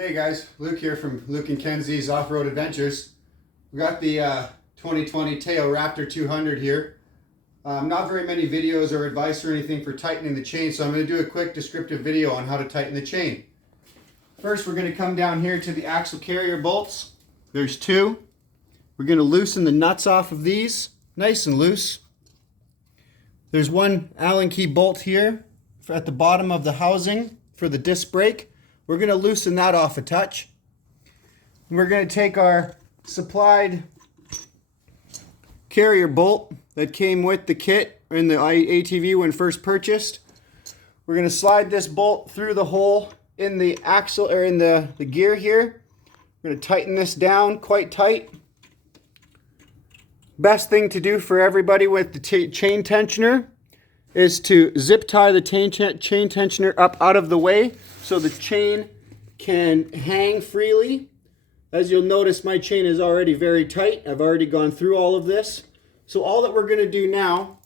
Hey guys, Luke here from Luke and Kenzie's Off-Road Adventures. We got the 2020 Teo Raptor 200 here. Not very many videos or advice or anything for tightening the chain, so I'm going to do a quick descriptive video on how to tighten the chain. First, we're going to come down here to the axle carrier bolts. There's two. We're going to loosen the nuts off of these, nice and loose. There's one Allen key bolt here at the bottom of the housing for the disc brake. We're going to loosen that off a touch. And we're going to take our supplied carrier bolt that came with the kit in the ATV when first purchased. We're going to slide this bolt through the hole in the axle or in the gear here. We're going to tighten this down quite tight. Best thing to do for everybody with the chain tensioner is to zip tie the chain tensioner up out of the way so the chain can hang freely. As you'll notice, my chain is already very tight. I've already gone through all of this. So all that we're going to do now,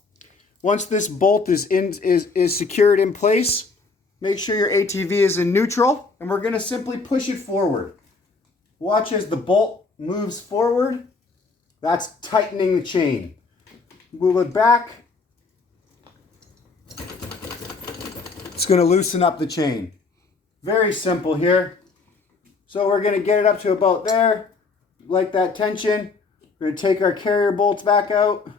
once this bolt is secured in place, make sure your ATV is in neutral, and we're going to simply push it forward. Watch as the bolt moves forward. That's tightening the chain. Move it back. It's going to loosen up the chain. Very simple here. So we're going to get it up to about there, like that tension. We're going to take our carrier bolts back out.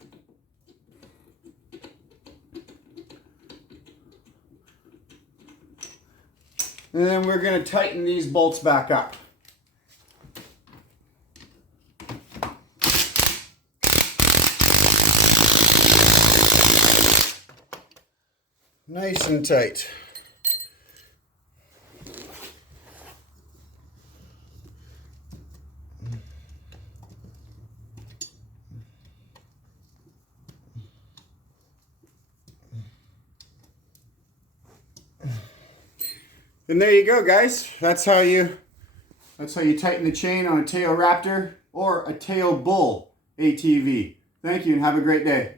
And then we're going to tighten these bolts back up. Nice and tight. And there you go, guys. That's how you tighten the chain on a Teo Raptor or a Teo Bull ATV. Thank you and have a great day.